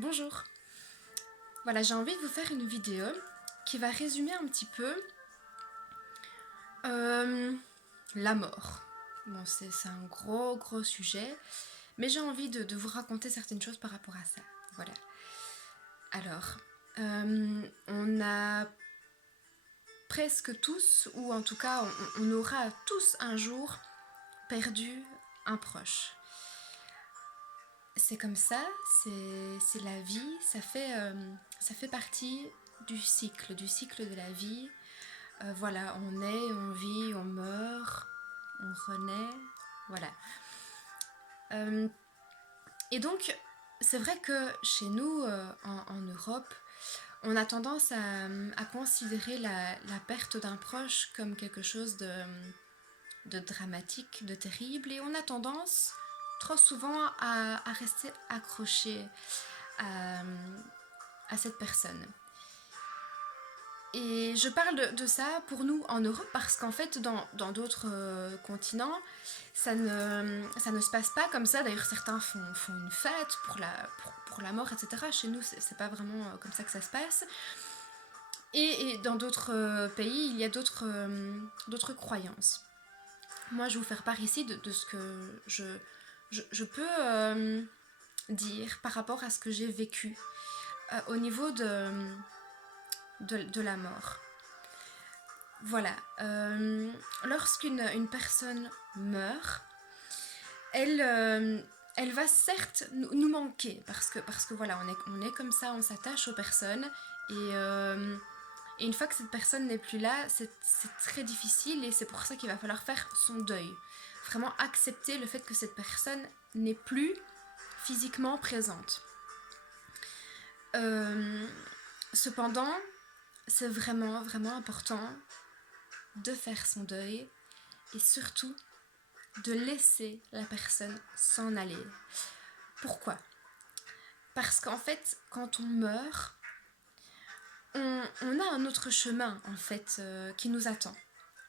Bonjour. Voilà, j'ai envie de vous faire une vidéo qui va résumer un petit peu euh, la mort. Bon, c'est un gros sujet, mais j'ai envie de vous raconter certaines choses par rapport à ça. Voilà. Alors, on a presque tous, ou en tout cas, on aura tous un jour perdu un proche. C'est comme ça, c'est la vie, ça fait partie du cycle de la vie. Voilà, on naît, on vit, on meurt, on renaît, voilà. Euh, et donc, c'est vrai que chez nous, en Europe, on a tendance à considérer la perte d'un proche comme quelque chose de dramatique, de terrible, et on a tendance trop souvent à rester accroché à, à cette personne. Et je parle de ça pour nous en Europe parce qu'en fait, dans d'autres continents, ça ne se passe pas comme ça. D'ailleurs, certains font une fête pour la mort, etc. Chez nous, c'est pas vraiment comme ça que ça se passe. Et dans d'autres pays, il y a d'autres croyances. Moi, je vais vous faire part ici de ce que je peux dire par rapport à ce que j'ai vécu au niveau de la mort. Voilà, lorsqu'une personne meurt, elle va certes nous manquer parce que voilà, on est comme ça, on s'attache aux personnes et une fois que cette personne n'est plus là, c'est très difficile et c'est pour ça qu'il va falloir faire son deuil. Vraiment accepter le fait que cette personne n'est plus physiquement présente. Cependant, c'est vraiment important de faire son deuil et surtout de laisser la personne s'en aller. Pourquoi ? Parce qu'en fait, quand on meurt, on a un autre chemin en fait qui nous attend.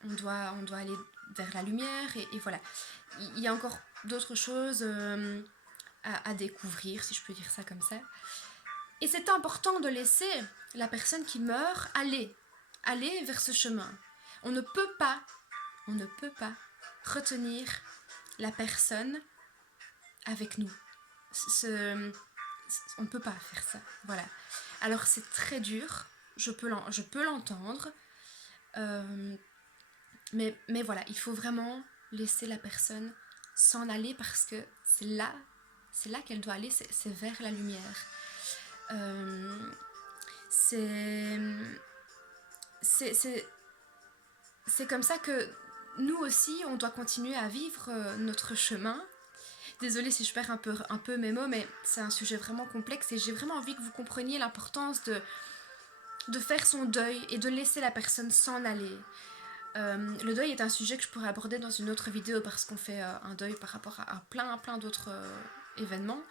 On doit aller vers la lumière et voilà. Il y a encore d'autres choses à découvrir, si je peux dire ça comme ça. Et c'est important de laisser la personne qui meurt aller vers ce chemin. On ne peut pas retenir la personne avec nous. On ne peut pas faire ça. Voilà. Alors c'est très dur, je peux l'entendre, mais voilà, il faut vraiment laisser la personne s'en aller parce que c'est là qu'elle doit aller, c'est vers la lumière. C'est comme ça que nous aussi, on doit continuer à vivre notre chemin. Désolée si je perds un peu mes mots, mais c'est un sujet vraiment complexe et j'ai vraiment envie que vous compreniez l'importance de faire son deuil et de laisser la personne s'en aller. Le deuil est un sujet que je pourrais aborder dans une autre vidéo parce qu'on fait un deuil par rapport à plein d'autres événements.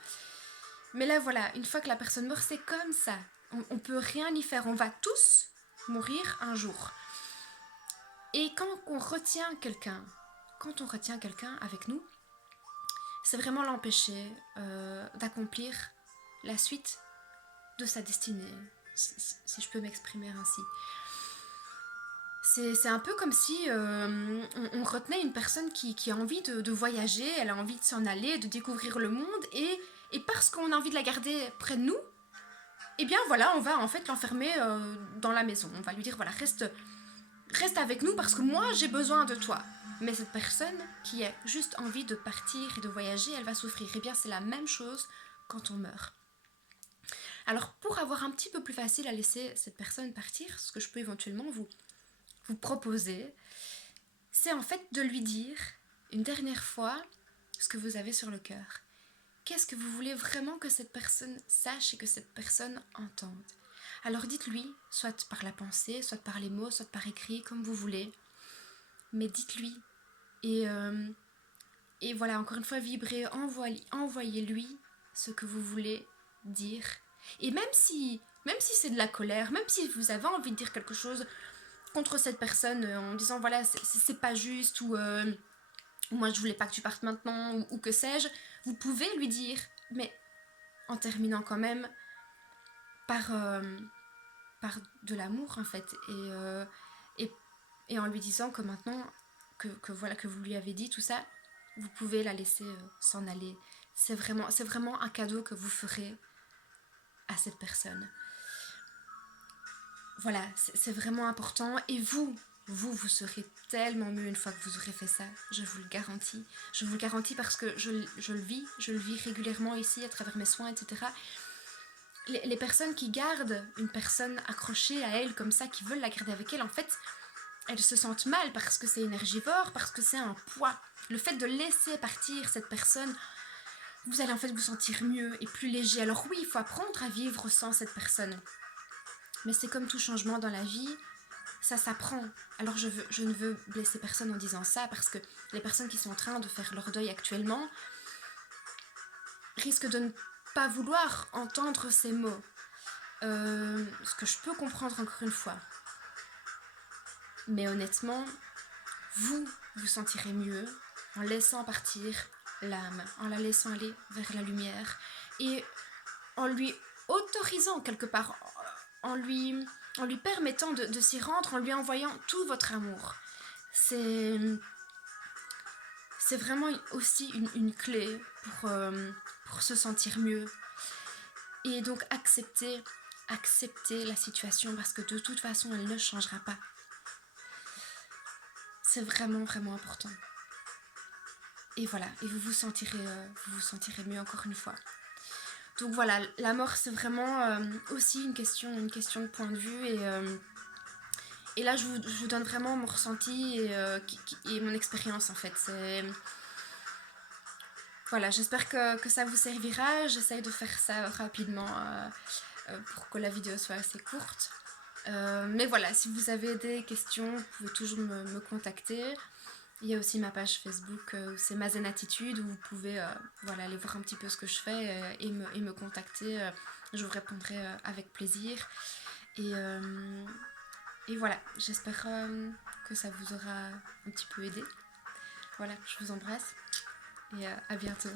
Mais là voilà, une fois que la personne meurt, c'est comme ça. On peut rien y faire, on va tous mourir un jour. Et quand on retient quelqu'un avec nous, c'est vraiment l'empêcher d'accomplir la suite de sa destinée, si je peux m'exprimer ainsi. C'est un peu comme si on retenait une personne qui a envie de voyager, elle a envie de s'en aller, de découvrir le monde, et parce qu'on a envie de la garder près de nous, eh bien voilà, on va en fait l'enfermer dans la maison. On va lui dire, voilà, reste avec nous parce que moi j'ai besoin de toi. Mais cette personne qui a juste envie de partir et de voyager, elle va souffrir. Et bien c'est la même chose quand on meurt. Alors pour avoir un petit peu plus facile à laisser cette personne partir, ce que je peux éventuellement vous proposer, c'est en fait de lui dire une dernière fois ce que vous avez sur le cœur. Qu'est-ce que vous voulez vraiment que cette personne sache et que cette personne entende ? Alors dites-lui, soit par la pensée, soit par les mots, soit par écrit, comme vous voulez. Mais dites-lui. Et voilà, encore une fois, vibrez, envoyez-lui ce que vous voulez dire. Et même si c'est de la colère, même si vous avez envie de dire quelque chose contre cette personne en disant voilà, c'est pas juste, ou moi je voulais pas que tu partes maintenant, ou que sais-je, vous pouvez lui dire, mais en terminant quand même, par, par de l'amour en fait, et, et en lui disant que maintenant voilà, que vous lui avez dit tout ça, vous pouvez la laisser s'en aller. C'est vraiment un cadeau que vous ferez à cette personne. Voilà, c'est vraiment important. Et vous serez tellement mieux une fois que vous aurez fait ça. Je vous le garantis. Je vous le garantis parce que je le vis. Je le vis régulièrement ici à travers mes soins, etc. Les personnes qui gardent une personne accrochée à elle comme ça, qui veulent la garder avec elle, en fait, elles se sentent mal parce que c'est énergivore, parce que c'est un poids. Le fait de laisser partir cette personne, vous allez en fait vous sentir mieux et plus léger. Alors oui, il faut apprendre à vivre sans cette personne. Mais c'est comme tout changement dans la vie, ça s'apprend. Alors je ne veux blesser personne en disant ça, parce que les personnes qui sont en train de faire leur deuil actuellement risquent de ne pas vouloir entendre ces mots. Ce que je peux comprendre encore une fois. Mais honnêtement, vous vous sentirez mieux en laissant partir l'âme, en la laissant aller vers la lumière et en lui autorisant quelque part, en lui permettant de s'y rendre, en lui envoyant tout votre amour. C'est vraiment aussi une clé pour se sentir mieux. Et donc accepter la situation, parce que de toute façon elle ne changera pas. C'est vraiment important. Et voilà, et vous vous sentirez mieux encore une fois. Donc voilà, la mort c'est vraiment aussi une question de point de vue, et là je vous donne vraiment mon ressenti et mon expérience en fait. Voilà, j'espère que ça vous servira. J'essaye de faire ça rapidement pour que la vidéo soit assez courte. Mais voilà, si vous avez des questions, vous pouvez toujours me contacter. Il y a aussi ma page Facebook où c'est ma zen attitude, où vous pouvez voilà, aller voir un petit peu ce que je fais et me contacter. Je vous répondrai avec plaisir. Et voilà, j'espère que ça vous aura un petit peu aidé. Voilà, je vous embrasse et à bientôt.